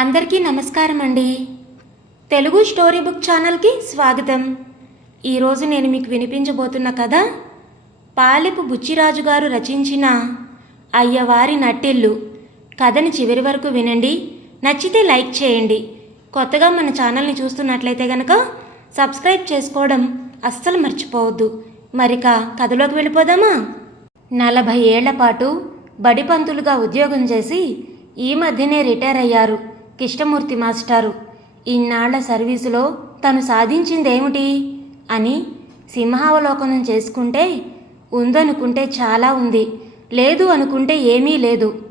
అందరికీ నమస్కారం అండి. తెలుగు స్టోరీ బుక్ ఛానల్కి స్వాగతం. ఈరోజు నేను మీకు వినిపించబోతున్న కథ పాలెపు బుచ్చిరాజు గారు రచించిన అయ్యవారి నట్టిల్లు కథని చివరి వరకు వినండి. నచ్చితే లైక్ చేయండి. కొత్తగా మన ఛానల్ని చూస్తున్నట్లయితే గనక సబ్స్క్రైబ్ చేసుకోవడం అస్సలు మర్చిపోవద్దు. మరిక కథలోకి వెళ్ళిపోదామా? నలభై ఏళ్ళ పాటు బడిపంతులుగా ఉద్యోగం చేసి ఈ మధ్యనే రిటైర్ అయ్యారు. కిష్టమూర్తి మాస్టారు ఇన్నాళ్ళ సర్వీసులో తను సాధించిందేమిటి? అని సింహావలోకనం చేసుకుంటే ఉందనుకుంటే చాలా ఉంది లేదు అనుకుంటే ఏమీ లేదు.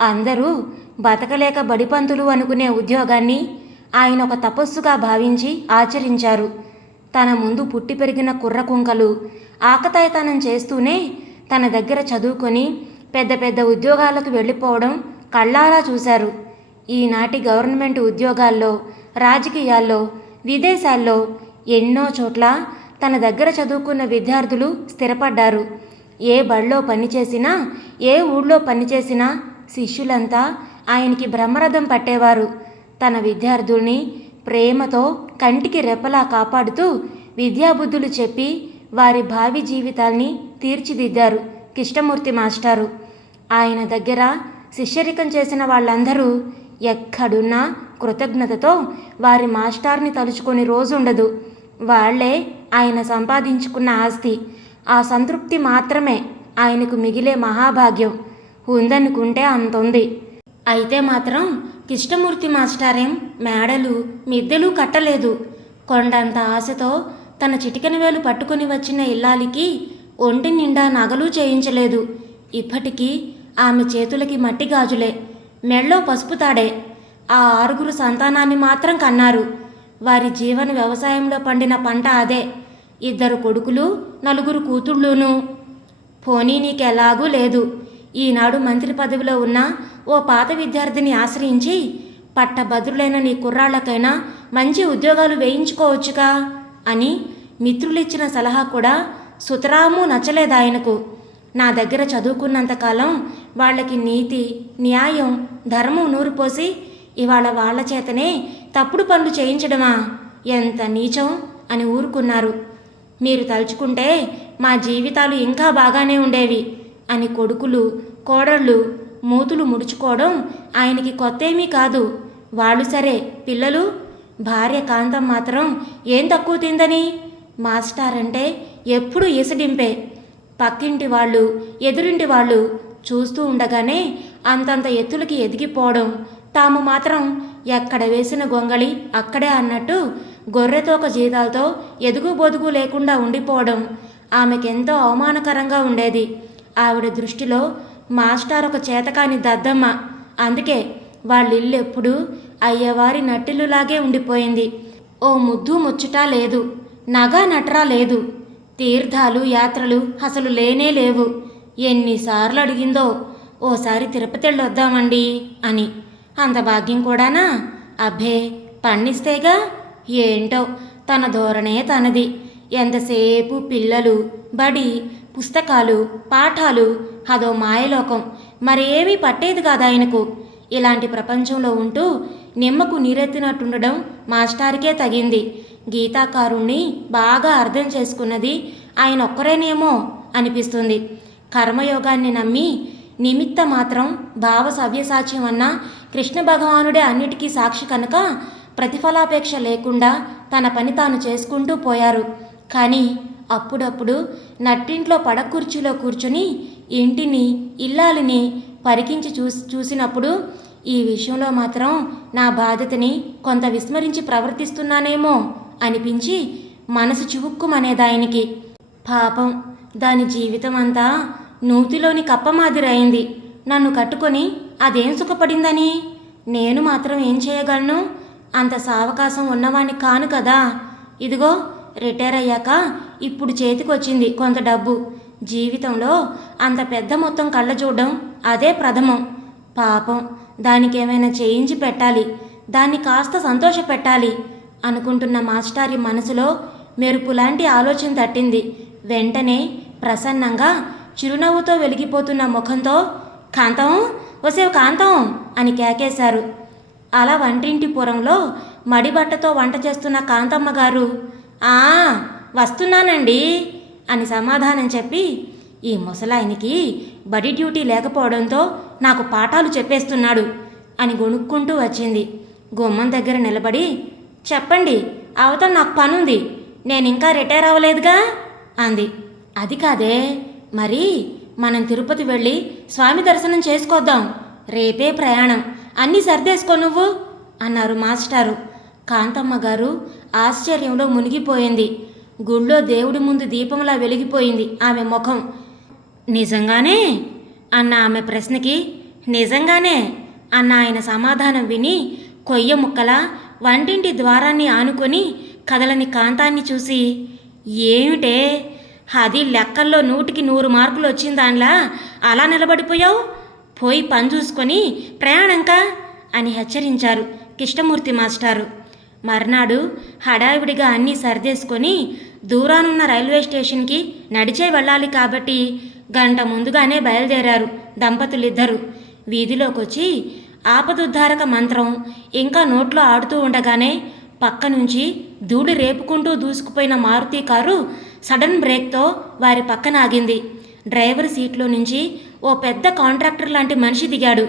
అందరూ బతకలేక బడిపంతులు అనుకునే ఉద్యోగాన్ని ఆయన ఒక తపస్సుగా భావించి ఆచరించారు. తన ముందు పుట్టి పెరిగిన కుర్ర కుంకలు ఆకతాయితనం చేస్తూనే తన దగ్గర చదువుకొని పెద్ద పెద్ద ఉద్యోగాలకు వెళ్ళిపోవడం కళ్ళారా చూశారు. ఈనాటి గవర్నమెంట్ ఉద్యోగాల్లో రాజకీయాల్లో విదేశాల్లో ఎన్నో చోట్ల తన దగ్గర చదువుకున్న విద్యార్థులు స్థిరపడ్డారు. ఏ బడిలో పనిచేసినా ఏ ఊళ్ళో పనిచేసినా శిష్యులంతా ఆయనకి బ్రహ్మరథం పట్టేవారు. తన విద్యార్థుల్ని ప్రేమతో కంటికి రెప్పలా కాపాడుతూ విద్యాబుద్ధులు చెప్పి వారి భావి జీవితాల్ని తీర్చిదిద్దారు కృష్ణమూర్తి మాస్టారు. ఆయన దగ్గర శిష్యరికం చేసిన వాళ్ళందరూ ఎక్కడున్నా కృతజ్ఞతతో వారి మాస్టార్ని తలుచుకొని రోజు ఉండదు వాళ్ళే ఆయన సంపాదించుకున్న ఆస్తి. ఆ సంతృప్తి మాత్రమే ఆయనకు మిగిలే మహాభాగ్యం. ఉందనుకుంటే అంతుంది. అయితే మాత్రం కిష్టమూర్తి మాస్టారేం మేడలు మిద్దెలు కట్టలేదు. కొండంత ఆశతో తన చిటికెన వేలు పట్టుకుని వచ్చిన ఇల్లాలికి ఒంటి నిండా నగలు చేయించలేదు. ఇప్పటికీ ఆమె చేతులకి మట్టి గాజులే. మెళ్ళో పసుపు తాడే ఆ ఆరుగురు సంతానాన్ని మాత్రం కన్నారు. వారి జీవన వ్యవసాయంలో పండిన పంట అదే. ఇద్దరు కొడుకులు నలుగురు కూతుళ్ళును. పోనీ నీకెలాగూ లేదు. ఈనాడు మంత్రి పదవిలో ఉన్న ఓ పాత విద్యార్థిని ఆశ్రయించి పట్టభద్రులైన నీ కుర్రాళ్ళకైనా మంచి ఉద్యోగాలు వేయించుకోవచ్చుగా అని మిత్రులిచ్చిన సలహా కూడా సుతరాము నచ్చలేదాయనకు నా దగ్గర చదువుకున్నంతకాలం వాళ్ళకి నీతి న్యాయం ధర్మం నూరిపోసి ఇవాళ వాళ్ళ చేతనే తప్పుడు పనులు చేయించడమా? ఎంత నీచం అని ఊరుకున్నారు. మీరు తలుచుకుంటే మా జీవితాలు ఇంకా బాగానే ఉండేవి అని కొడుకులు కోడళ్ళు మూతులు ముడుచుకోవడం ఆయనకి కొత్తేమీ కాదు. వాళ్ళు సరే పిల్లలు భార్య కాంతం మాత్రం ఏం తక్కువ తిందని? మాస్టార్ అంటే ఎప్పుడూ ఇసడింపే పక్కింటి వాళ్ళు ఎదురింటి వాళ్ళు చూస్తూ ఉండగానే అంతంత ఎత్తులకి ఎదిగిపోవడం. తాము మాత్రం ఎక్కడ వేసిన గొంగళి అక్కడే అన్నట్టు గొర్రెతోక జీతాలతో ఎదుగు బొదుగు లేకుండా ఉండిపోవడం ఆమెకెంతో అవమానకరంగా ఉండేది. ఆవిడ దృష్టిలో మాస్టార్ ఒక చేతకాని దద్దమ్మ. అందుకే వాళ్ళిల్లు ఎప్పుడూ అయ్యవారి నట్టిల్లులాగే ఉండిపోయింది. ఓ ముద్దు ముచ్చట లేదు. నగా నటరా లేదు. తీర్థాలు యాత్రలు అసలు లేనే లేవు. ఎన్నిసార్లు అడిగిందో ఓసారి తిరుపతి వెళ్ళొద్దామండి అని. అంత భాగ్యం కూడానా? అబ్బే పండిస్తేగా? ఏంటో తన ధోరణే తనది. ఎంతసేపు పిల్లలు బడి పుస్తకాలు పాఠాలు అదో మాయలోకం. మరేమీ పట్టేది కాదు ఆయనకు. ఇలాంటి ప్రపంచంలో ఉంటూ నిమ్మకు నీరెత్తినట్టుండడం మాస్టారికే తగింది. గీతాకారుణ్ణి బాగా అర్థం చేసుకున్నది ఆయన ఒక్కరేనేమో అనిపిస్తుంది. కర్మయోగాన్ని నమ్మి నిమిత్త మాత్రం భావ సవ్యసాచ్యం అన్న కృష్ణ భగవానుడే అన్నిటికీ సాక్షి కనుక ప్రతిఫలాపేక్ష లేకుండా తన పని తాను చేసుకుంటూ పోయారు. కానీ అప్పుడప్పుడు నట్టింట్లో పడకుర్చీలో కూర్చుని ఇంటిని ఇల్లాలిని పరికించి చూసి చూసినప్పుడు ఈ విషయంలో మాత్రం నా బాధ్యతని కొంత విస్మరించి ప్రవర్తిస్తున్నానేమో అనిపించి మనసు చివుక్కుమనేదాయనికి పాపం దాని జీవితం అంతా నూతిలోని కప్ప మాదిరైంది. నన్ను కట్టుకొని అదేం సుఖపడిందని? నేను మాత్రం ఏం చేయగలను? అంత సావకాశం ఉన్నవాణ్ణి కాను కదా. ఇదిగో రిటైర్ అయ్యాక ఇప్పుడు చేతికొచ్చింది కొంత డబ్బు. జీవితంలో అంత పెద్ద మొత్తం కళ్ళ చూడడం అదే ప్రథమం. పాపం దానికి ఏమైనా చేయించి పెట్టాలి. దాన్ని కాస్త సంతోషపెట్టాలి. అనుకుంటున్న మాస్టారి మనసులో మెరుపులాంటి ఆలోచన తట్టింది. వెంటనే ప్రసన్నంగా చిరునవ్వుతో వెలిగిపోతున్న ముఖంతో కాంతం వసే కాంతం అని కేకేశారు. అలా వంటింటిపురంలో మడిబట్టతో వంట చేస్తున్న కాంతమ్మ గారు ఆ వస్తున్నానండి అని సమాధానం చెప్పి ఈ ముసలాయనికి బడి డ్యూటీ లేకపోవడంతో నాకు పాఠాలు చెప్పేస్తున్నాడు అని గొణుక్కుంటూ వచ్చింది. గుమ్మం దగ్గర నిలబడి చెప్పండి అవతల నాకు పనుంది నేను ఇంకా రిటైర్ అవ్వలేదుగా? అంది. అది కాదే మరి మనం తిరుపతి వెళ్ళి స్వామి దర్శనం చేసుకొద్దాం రేపే ప్రయాణం అన్నీ సర్దేసుకో నువ్వు అన్నారు మాస్టారు. కాంతమ్మ గారు ఆశ్చర్యంలో మునిగిపోయింది. గుళ్ళో దేవుడి ముందు దీపంలా వెలిగిపోయింది ఆమె ముఖం. నిజంగానే? అన్న ఆమె ప్రశ్నకి. నిజంగానే? అన్న ఆయన సమాధానం విని కొయ్య ముక్కలా వంటింటి ద్వారాన్ని ఆనుకొని కదలని కాంతాన్ని చూసి ఏమిటే? అది లెక్కల్లో నూటికి నూరు మార్కులు వచ్చిందానిలా అలా నిలబడిపోయావు? పోయి పని చూసుకొని ప్రయాణంకా? అని హెచ్చరించారు కిష్టమూర్తి మాస్టారు. మర్నాడు హడావిడిగా అన్నీ సర్దేసుకొని దూరానున్న రైల్వే స్టేషన్కి నడిచే వెళ్ళాలి కాబట్టి గంట ముందుగానే బయలుదేరారు దంపతులిద్దరూ. వీధిలోకొచ్చి ఆపదుద్ధారక మంత్రం ఇంకా నోట్లో ఆడుతూ ఉండగానే పక్క నుంచి ధూళి రేపుకుంటూ దూసుకుపోయిన మారుతి కారు సడన్ బ్రేక్తో వారి పక్కన ఆగింది. డ్రైవర్ సీట్లో నుంచి ఓ పెద్ద కాంట్రాక్టర్ లాంటి మనిషి దిగాడు.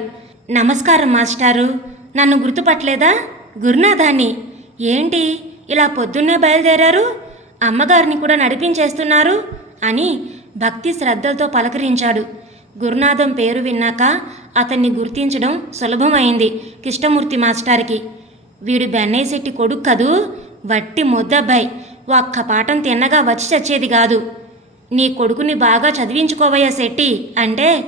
నమస్కారం మాస్టారు. నన్ను గుర్తుపట్టలేదా? గురునాథాన్ని. ఏంటి? ఇలా పొద్దున్నే బయలుదేరారు? అమ్మగారిని కూడా నడిపించేస్తున్నారు? అని భక్తి శ్రద్ధలతో పలకరించాడు. గురునాథం పేరు విన్నాక అతన్ని గుర్తించడం సులభమైంది. కృష్ణమూర్తి మాస్టార్కి. వీడు బెన్నయ్య శెట్టి కొడుకు కదూ? వట్టి ముద్దబ్బాయి. ఒక్క పాఠం తిన్నగా వచ్చి చచ్చేది కాదు. నీ కొడుకుని బాగా చదివించుకోవయ్యా శెట్టి. అంటే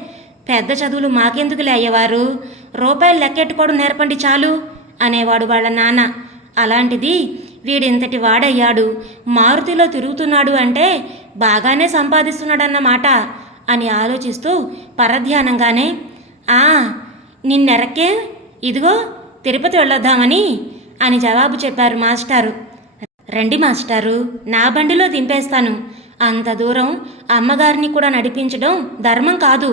పెద్ద చదువులు మాకెందుకులే అయ్యేవారు? రూపాయలు లెక్కెట్టుకోవడం నేర్పండి చాలు అనేవాడు వాళ్ళ నాన్న. అలాంటిది వీడింతటి వాడయ్యాడు. మారుతిలో తిరుగుతున్నాడు అంటే బాగానే సంపాదిస్తున్నాడన్నమాట అని ఆలోచిస్తూ పరధ్యానంగానే ఆ నిన్నెరక్కే ఇదిగో తిరుపతి వెళ్ళొద్దామని అని జవాబు చెప్పారు మాస్టారు. రండి మాస్టారు నా బండిలో దింపేస్తాను. అంత దూరం అమ్మగారిని కూడా నడిపించడం ధర్మం కాదు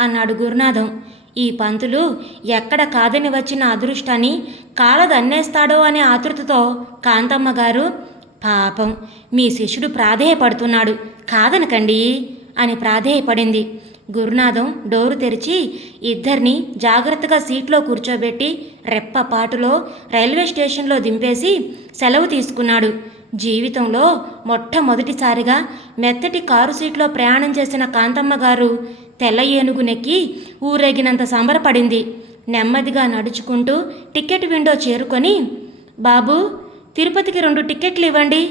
అన్నాడు గురునాథం. ఈ పంతులు ఎక్కడ కాదని వచ్చిన అదృష్టాన్ని కాలదన్నేస్తాడో అనే ఆతృతతో కాంతమ్మ గారు పాపం మీ శిష్యుడు ప్రాధేయపడుతున్నాడు కాదనకండి అని ప్రాధేయపడింది. గురునాథం డోరు తెరిచి ఇద్దరిని జాగ్రత్తగా సీట్లో కూర్చోబెట్టి రెప్పపాటులో రైల్వే స్టేషన్లో దింపేసి సెలవు తీసుకున్నాడు. జీవితంలో మొట్టమొదటిసారిగా మెత్తటి కారు సీట్లో ప్రయాణం చేసిన కాంతమ్మ గారు తెల్ల ఏనుగు నెక్కి ఊరేగినంత సంబరపడింది. నెమ్మదిగా నడుచుకుంటూ టికెట్ విండో చేరుకొని బాబు తిరుపతికి రెండు టికెట్లు ఇవ్వండి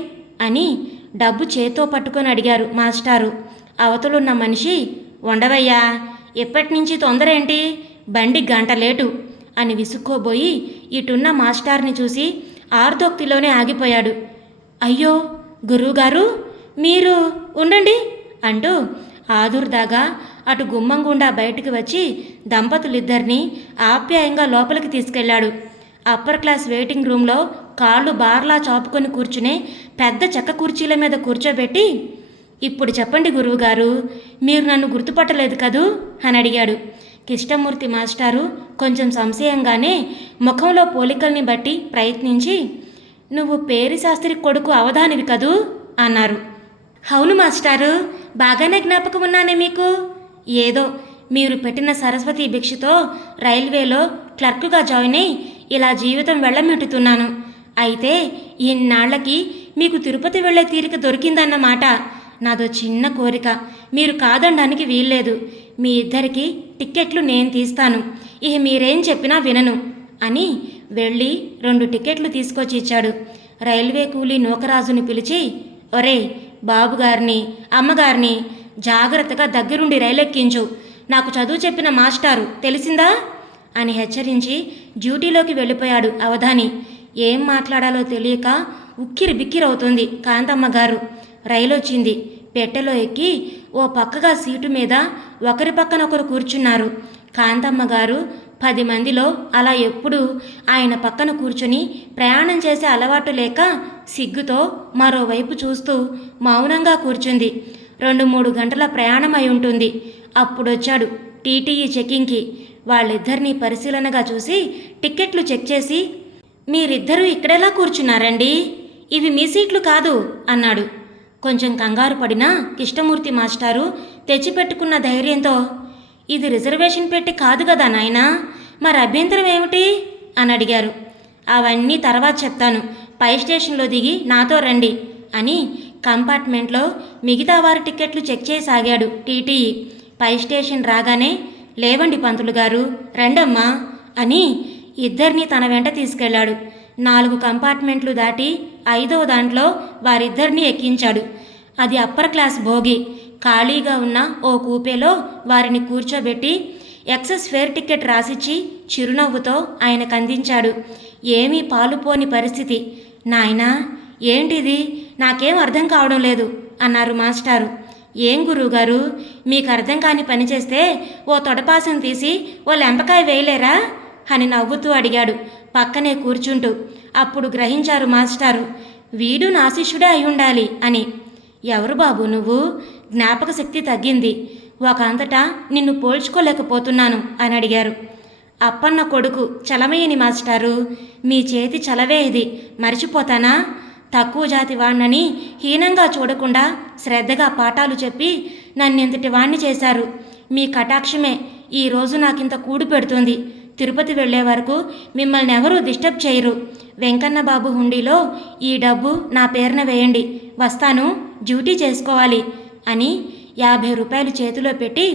అని డబ్బు చేతో పట్టుకొని అడిగారు మాస్టారు. అవతలున్న మనిషి ఉండవయ్యా ఎప్పటి నుంచి తొందర ఏంటి బండి గంట లేటు అని విసుక్కోబోయి ఇటున్న మాస్టార్ని చూసి ఆర్దోక్తిలోనే ఆగిపోయాడు. అయ్యో గురువుగారు మీరు ఉండండి అంటూ ఆదుర్దాగా అటు గుమ్మం గుండా బయటికి వచ్చి దంపతులిద్దరినీ ఆప్యాయంగా లోపలికి తీసుకెళ్ళాడు అప్పర్ క్లాస్ వెయిటింగ్ రూమ్లో కాళ్ళు బార్లా చాపుకొని కూర్చునే పెద్ద చెక్క కుర్చీల మీద కూర్చోబెట్టి ఇప్పుడు చెప్పండి గురువుగారు మీరు నన్ను గుర్తుపట్టలేదు కదూ? అని అడిగాడు. కిష్టమూర్తి మాస్టారు కొంచెం సంశయంగానే ముఖంలో పోలికల్ని బట్టి ప్రయత్నించి నువ్వు పేరు శాస్త్రి కొడుకు అవధానివి కదూ అన్నారు. అవును మాస్టారు బాగానే జ్ఞాపకం ఉన్నానే మీకు? ఏదో మీరు పెట్టిన సరస్వతి భిక్షతో రైల్వేలో క్లర్క్గా జాయిన్ అయి ఇలా జీవితం వెళ్ళమెట్టుతున్నాను అయితే ఇన్నాళ్ళకి మీకు తిరుపతి వెళ్ళే తీరిక దొరికిందన్నమాట. నాదో చిన్న కోరిక. మీరు కాదనడానికి వీల్లేదు. మీ ఇద్దరికి టిక్కెట్లు నేను తీస్తాను. ఇక మీరేం చెప్పినా వినను అని వెళ్ళి రెండు టికెట్లు తీసుకొచ్చి ఇచ్చాడు. రైల్వే కూలీ నూకరాజుని పిలిచి ఒరే బాబుగారిని అమ్మగారిని జాగ్రత్తగా దగ్గరుండి రైలెక్కించు. నాకు చదువు చెప్పిన మాస్టారు తెలిసిందా? అని హెచ్చరించి డ్యూటీలోకి వెళ్ళిపోయాడు అవధాని. ఏం మాట్లాడాలో తెలియక ఉక్కిరి బిక్కిరవుతుంది కాంతమ్మ గారు. రైలు వచ్చింది పెట్టెలో ఎక్కి ఓ పక్కగా సీటు మీద ఒకరి పక్కన ఒకరు కూర్చున్నారు. కాంతమ్మ గారు పది మందిలో అలా ఎప్పుడు ఆయన పక్కన కూర్చుని ప్రయాణం చేసే అలవాటు లేక సిగ్గుతో మరోవైపు చూస్తూ మౌనంగా కూర్చుంది. రెండు మూడు గంటల ప్రయాణం అయి ఉంటుంది. అప్పుడొచ్చాడు టీటీఈ చెకింగ్కి వాళ్ళిద్దరినీ పరిశీలనగా చూసి టిక్కెట్లు చెక్ చేసి మీరిద్దరూ ఇక్కడెలా కూర్చున్నారండి? ఇవి మీ సీట్లు కాదు అన్నాడు. కొంచెం కంగారు పడిన కిష్టమూర్తి మాస్టారు తెచ్చిపెట్టుకున్న ధైర్యంతో ఇది రిజర్వేషన్ పెట్టి కాదు కదా నాయనా మరి అభ్యంతరం ఏమిటి? అని అడిగారు. అవన్నీ తర్వాత చెప్తాను. పై స్టేషన్లో దిగి నాతో రండి అని కంపార్ట్మెంట్లో మిగతా వారి టిక్కెట్లు చెక్ చేసాగాడు టీటీఈ. పై స్టేషన్ రాగానే లేవండి పంతులు గారు రండమ్మా అని ఇద్దరిని తన వెంట తీసుకెళ్ళాడు నాలుగు కంపార్ట్మెంట్లు దాటి ఐదవ దాంట్లో వారిద్దరిని ఎక్కించాడు. అది అప్పర్ క్లాస్ భోగి. ఖాళీగా ఉన్న ఓ కూపేలో వారిని కూర్చోబెట్టి ఎక్సెస్ ఫేర్ టికెట్ రాసిచ్చి చిరునవ్వుతో ఆయనకు అందించాడు ఏమీ పాలుపోని పరిస్థితి. నాయనా ఏంటిది? నాకేం అర్థం కావడం లేదు అన్నారు మాస్టారు. ఏం గురువుగారు? మీకు అర్థం కాని పని చేస్తే ఓ తొడపాసం తీసి ఓ లెంపకాయ వేయలేరా? అని నవ్వుతూ అడిగాడు పక్కనే కూర్చుంటూ. అప్పుడు గ్రహించారు మాస్టారు. వీడు నా శిష్యుడే అయి ఉండాలి అని. ఎవరు బాబు నువ్వు? జ్ఞాపక శక్తి తగ్గింది. ఒకంతటా నిన్ను పోల్చుకోలేకపోతున్నాను అని అడిగారు. అప్పన్న కొడుకు చలమయ్యని మాస్టారు మీ చేతి చలవే ఇది. మర్చిపోతానా? తక్కువ జాతి వాణ్ణని హీనంగా చూడకుండా శ్రద్ధగా పాఠాలు చెప్పి నన్నింతటి వాణ్ణి చేశారు? మీ కటాక్షమే. ఈరోజు నాకింత కూడు పెడుతుంది. తిరుపతి వెళ్ళే వరకు మిమ్మల్ని ఎవరూ డిస్టర్బ్ చేయరు. వెంకన్న బాబు హుండీలో ఈ డబ్బు నా పేరున వేయండి. వస్తాను డ్యూటీ చేసుకోవాలి అని యాభై రూపాయలు చేతిలో పెట్టి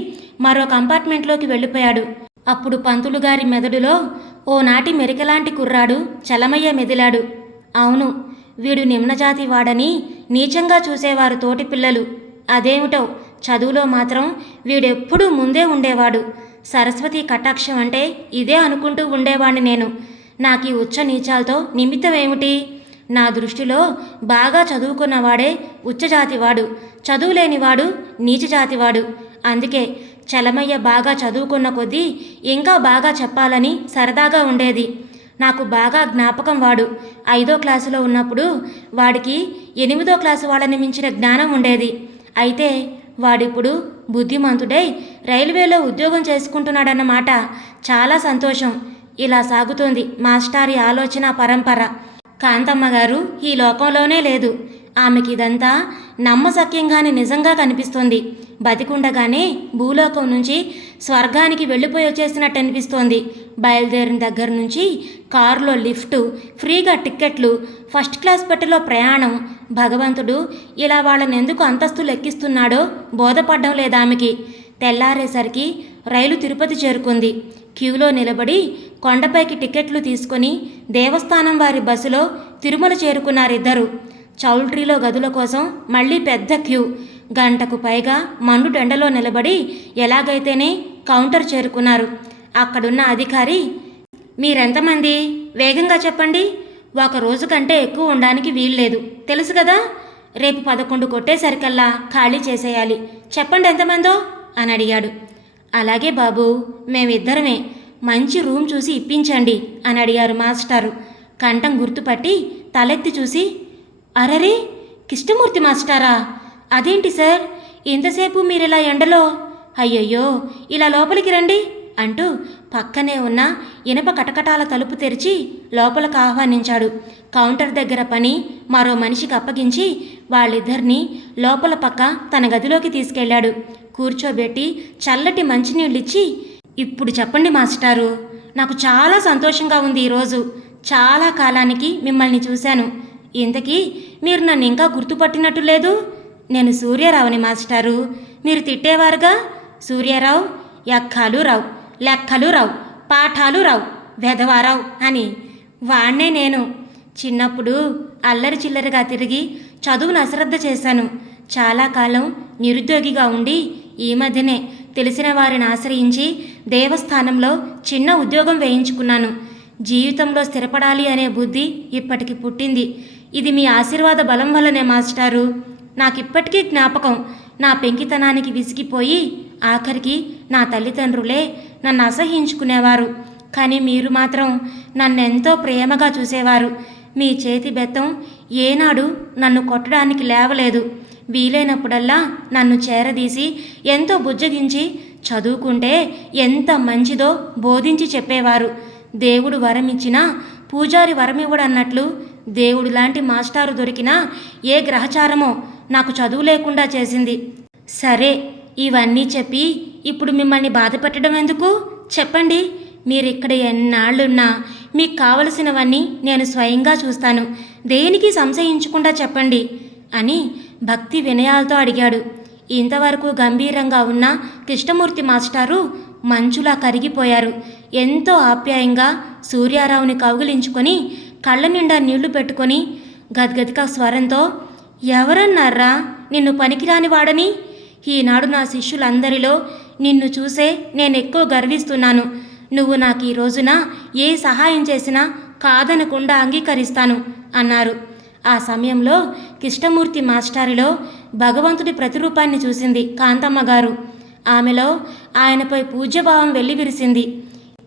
మరో కంపార్ట్మెంట్లోకి వెళ్ళిపోయాడు. అప్పుడు పంతులు గారి మెదడులో ఓనాటి మెరికలాంటి కుర్రాడు చలమయ్య మెదిలాడు. అవును వీడు నిమ్నజాతి వాడని నీచంగా చూసేవారు తోటి పిల్లలు. అదేమిటో చదువులో మాత్రం వీడెప్పుడూ ముందే ఉండేవాడు. సరస్వతి కటాక్షం అంటే ఇదే అనుకుంటూ ఉండేవాణ్ణి నేను. నాకు ఈ ఉచ్చ నీచాలతో నిమిత్తం ఏమిటి నా దృష్టిలో బాగా చదువుకున్నవాడే ఉచ్చజాతివాడు చదువులేనివాడు నీచజాతివాడు అందుకే చలమయ్య బాగా చదువుకున్న కొద్దీ ఇంకా బాగా చెప్పాలని సరదాగా ఉండేది. నాకు బాగా జ్ఞాపకం వాడు. ఐదో క్లాసులో ఉన్నప్పుడు వాడికి ఎనిమిదో క్లాసు వాళ్ళని మించిన జ్ఞానం ఉండేది. అయితే వాడిప్పుడు బుద్ధిమంతుడై రైల్వేలో ఉద్యోగం చేసుకుంటున్నాడన్నమాట. చాలా సంతోషం. ఇలా సాగుతోంది మాస్టారి ఆలోచన పరంపర. కాంతమ్మ గారు ఈ లోకంలోనే లేదు. ఆమెకి ఇదంతా నమ్మసక్యంగానే నిజంగా కనిపిస్తోంది. బతికుండగానే భూలోకం నుంచి స్వర్గానికి వెళ్ళిపోయి వచ్చేసినట్టు అనిపిస్తోంది బయలుదేరిన దగ్గర నుంచి కారులో లిఫ్టు ఫ్రీగా టిక్కెట్లు ఫస్ట్ క్లాస్ పెట్టెలో ప్రయాణం. భగవంతుడు ఇలా వాళ్ళని ఎందుకు అంతస్తులు ఎక్కిస్తున్నాడో బోధపడ్డం లేదా ఆమెకి తెల్లారేసరికి రైలు తిరుపతి చేరుకుంది. క్యూలో నిలబడి కొండపైకి టికెట్లు తీసుకొని దేవస్థానం వారి బస్సులో తిరుమల చేరుకున్నారిద్దరు. చౌల్ట్రీలో గదుల కోసం మళ్ళీ పెద్ద క్యూ. గంటకు పైగా మండుటెండలో నిలబడి ఎలాగైతేనే కౌంటర్ చేరుకున్నారు. అక్కడున్న అధికారి మీరెంతమంది? వేగంగా చెప్పండి. ఒక రోజు కంటే ఎక్కువ ఉండడానికి వీల్లేదు. తెలుసు కదా? రేపు పదకొండు కొట్టేసరికల్లా ఖాళీ చేసేయాలి. చెప్పండి ఎంతమందో? అని అడిగాడు. అలాగే బాబు మేమిద్దరమే. మంచి రూమ్ చూసి ఇప్పించండి అని అడిగారు మాస్టారు. కంఠం గుర్తుపట్టి తలెత్తి చూసి అరరే కృష్ణమూర్తి మాస్టారా? అదేంటి సార్? ఇంతసేపు మీరిలా ఎండలో? అయ్యయ్యో ఇలా లోపలికి రండి అంటూ పక్కనే ఉన్న ఇనప కటకటాల తలుపు తెరిచి లోపలికి ఆహ్వానించాడు. కౌంటర్ దగ్గర పని మరో మనిషికి అప్పగించి వాళ్ళిద్దరినీ లోపల పక్క తన గదిలోకి తీసుకెళ్ళాడు. కూర్చోబెట్టి చల్లటి మంచినీళ్ళిచ్చి ఇప్పుడు చెప్పండి మాస్టారు నాకు చాలా సంతోషంగా ఉంది ఈరోజు చాలా కాలానికి మిమ్మల్ని చూశాను. ఇంతకీ మీరు నన్ను ఇంకా గుర్తుపట్టినట్టు లేదు? నేను సూర్యారావుని మాస్టారు. మీరు తిట్టేవారుగా? సూర్యారావు ఎక్కలు రావు లెక్కలు రావు పాఠాలు రావు వెధవారావు అని. వాణ్ణే నేను. చిన్నప్పుడు అల్లరి చిల్లరగా తిరిగి చదువును అశ్రద్ధ చేశాను. చాలా కాలం నిరుద్యోగిగా ఉండి ఈ మధ్యనే తెలిసిన వారిని ఆశ్రయించి దేవస్థానంలో చిన్న ఉద్యోగం వేయించుకున్నాను. జీవితంలో స్థిరపడాలి అనే బుద్ధి ఇప్పటికి పుట్టింది. ఇది మీ ఆశీర్వాద బలం వల్లనే మాస్టారు. నాకిప్పటికీ జ్ఞాపకం. నా పెంకితనానికి విసిగిపోయి ఆఖరికి నా తల్లిదండ్రులే నన్ను అసహించుకునేవారు కానీ మీరు మాత్రం నన్నెంతో ప్రేమగా చూసేవారు. మీ చేతి బెత్తం ఏనాడు నన్ను కొట్టడానికి లేవలేదు. వీలైనప్పుడల్లా నన్ను చేరదీసి ఎంతో బుజ్జగించి చదువుకుంటే ఎంత మంచిదో బోధించి చెప్పేవారు. దేవుడు వరమిచ్చినా పూజారి వరం దేవుడు లాంటి మాస్టారు దొరికినా ఏ గ్రహచారమో నాకు చదువు లేకుండా చేసింది. సరే ఇవన్నీ చెప్పి ఇప్పుడు మిమ్మల్ని బాధ పెట్టడం ఎందుకు? చెప్పండి. మీరు ఇక్కడ ఎన్నాళ్ళున్నా మీకు కావలసినవన్నీ నేను స్వయంగా చూస్తాను. దేనికి సంశయించకుండా చెప్పండి అని భక్తి వినయాలతో అడిగాడు. ఇంతవరకు గంభీరంగా ఉన్న కృష్ణమూర్తి మాస్టారు మంచులా కరిగిపోయారు. ఎంతో ఆప్యాయంగా సూర్యారావుని కౌగిలించుకొని కళ్ళ నిండా నీళ్ళు పెట్టుకొని గద్గదికా స్వరంతో ఎవరన్నారా? నిన్ను పనికిరాని వాడని? ఈనాడు నా శిష్యులందరిలో నిన్ను చూసే నేను ఎక్కువ గర్విస్తున్నాను. నువ్వు నాకు ఈ రోజున ఏ సహాయం చేసినా కాదనకుండా అంగీకరిస్తాను అన్నారు. ఆ సమయంలో కృష్ణమూర్తి మాస్టారిలో భగవంతుడి ప్రతిరూపాన్ని చూసింది కాంతమ్మ గారు. ఆమెలో ఆయనపై పూజ్యభావం వెల్లివిరిసింది.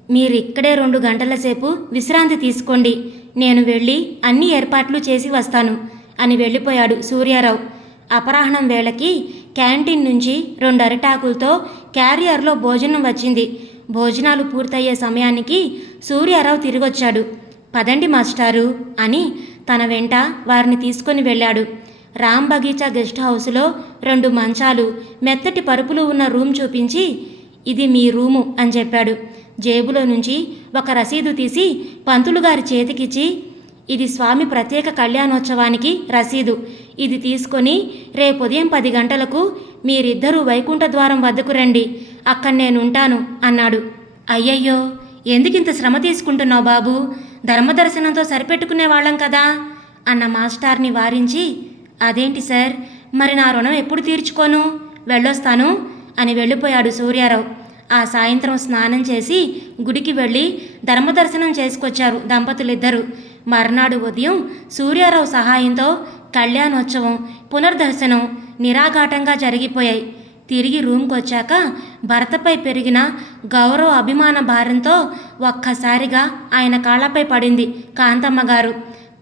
మీరిక్కడే రెండు గంటల సేపు విశ్రాంతి తీసుకోండి నేను వెళ్ళి అన్ని ఏర్పాట్లు చేసి వస్తాను అని వెళ్ళిపోయాడు సూర్యారావు. అపరాహ్నం వేళకి క్యాంటీన్ నుంచి రెండు అరిటాకులతో క్యారియర్లో భోజనం వచ్చింది. భోజనాలు పూర్తయ్యే సమయానికి సూర్యారావు తిరిగొచ్చాడు. పదండి మాస్టారు అని తన వెంట వారిని తీసుకొని వెళ్ళాడు. రామ్ బగీచా గెస్ట్ హౌస్లో రెండు మంచాలు మెత్తటి పరుపులు ఉన్న రూమ్ చూపించి ఇది మీ రూము అని చెప్పాడు. జేబులో నుంచి ఒక రసీదు తీసి పంతులు గారి చేతికిచ్చి ఇది స్వామి ప్రత్యేక కళ్యాణోత్సవానికి రసీదు. ఇది తీసుకొని రేపు ఉదయం పది గంటలకు మీరిద్దరూ వైకుంఠ ద్వారం వద్దకు రండి. అక్కడ నేనుంటాను అన్నాడు. అయ్యయ్యో! ఎందుకింత శ్రమ తీసుకుంటున్నావు బాబు? ధర్మదర్శనంతో సరిపెట్టుకునే వాళ్ళం కదా అన్న మాస్టార్ని వారించి అదేంటి సార్? మరి నా రుణం ఎప్పుడు తీర్చుకోను? వెళ్ళొస్తాను అని వెళ్ళిపోయాడు సూర్యారావు. ఆ సాయంత్రం స్నానం చేసి గుడికి వెళ్ళి ధర్మదర్శనం చేసుకొచ్చారు దంపతులిద్దరూ. మర్నాడు ఉదయం సూర్యారావు సహాయంతో కళ్యాణోత్సవం పునర్దర్శనం నిరాఘాటంగా జరిగిపోయాయి. తిరిగి రూమ్కి వచ్చాక భర్తపై పెరిగిన గౌరవ అభిమాన భారంతో ఒక్కసారిగా ఆయన కాళ్ళపై పడింది కాంతమ్మ గారు.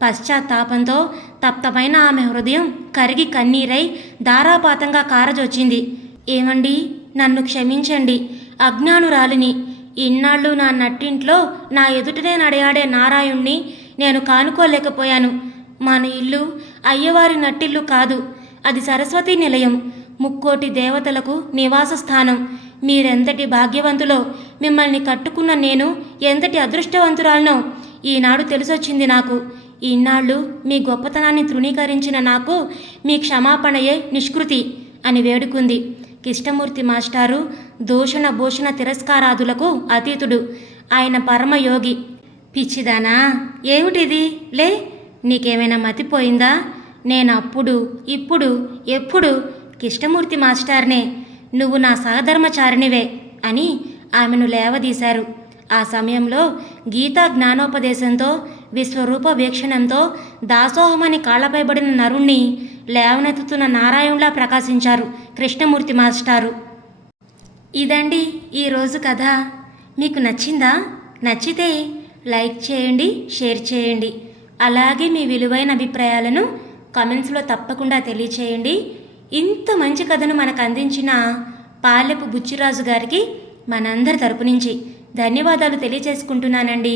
పశ్చాత్తాపంతో తప్తమైన ఆమె హృదయం కరిగి కన్నీరై ధారాపాతంగా కారజొచ్చింది. ఏమండి? నన్ను క్షమించండి. అజ్ఞానురాలిని. ఇన్నాళ్ళు నా నట్టింట్లో నా ఎదుటనే నడయాడే నారాయణ్ణి నేను కానుకోలేకపోయాను. మన ఇల్లు అయ్యవారి నట్టిల్లు కాదు. అది సరస్వతి నిలయం. ముక్కోటి దేవతలకు నివాస స్థానం. మీరెంతటి భాగ్యవంతులో మిమ్మల్ని కట్టుకున్న నేను ఎంతటి అదృష్టవంతురాలనో ఈనాడు తెలిసొచ్చింది నాకు. ఈనాళ్ళు మీ గొప్పతనాన్ని తృణీకరించిన నాకు మీ క్షమాపణయే నిష్కృతి అని వేడుకుంది. కృష్ణమూర్తి మాస్టారు దూషణ భూషణ తిరస్కారాదులకు అతీతుడు. ఆయన పరమయోగి. పిచ్చిదానా ఏమిటిది? లే నీకేమైనా మతిపోయిందా? నేను అప్పుడు ఇప్పుడు ఎప్పుడు కృష్ణమూర్తి మాస్టార్నే. నువ్వు నా సహధర్మచారిణివే అని ఆమెను లేవదీశారు. ఆ సమయంలో గీతా జ్ఞానోపదేశంతో విశ్వరూప వీక్షణంతో దాసోహమని కాళ్ళపైబడిన నరుణ్ణి లేవనెత్తుతున్న నారాయణులా ప్రకాశించారు కృష్ణమూర్తి మాస్టారు. ఇదండి ఈరోజు కథ. మీకు నచ్చిందా? నచ్చితే లైక్ చేయండి షేర్ చేయండి. అలాగే మీ విలువైన అభిప్రాయాలను కమెంట్స్లో తప్పకుండా తెలియచేయండి. ఇంత మంచి కథను మనకు అందించిన పాలెపు బుచ్చిరాజు గారికి మనందరి తరపు నుంచి ధన్యవాదాలు తెలియచేసుకుంటున్నానండి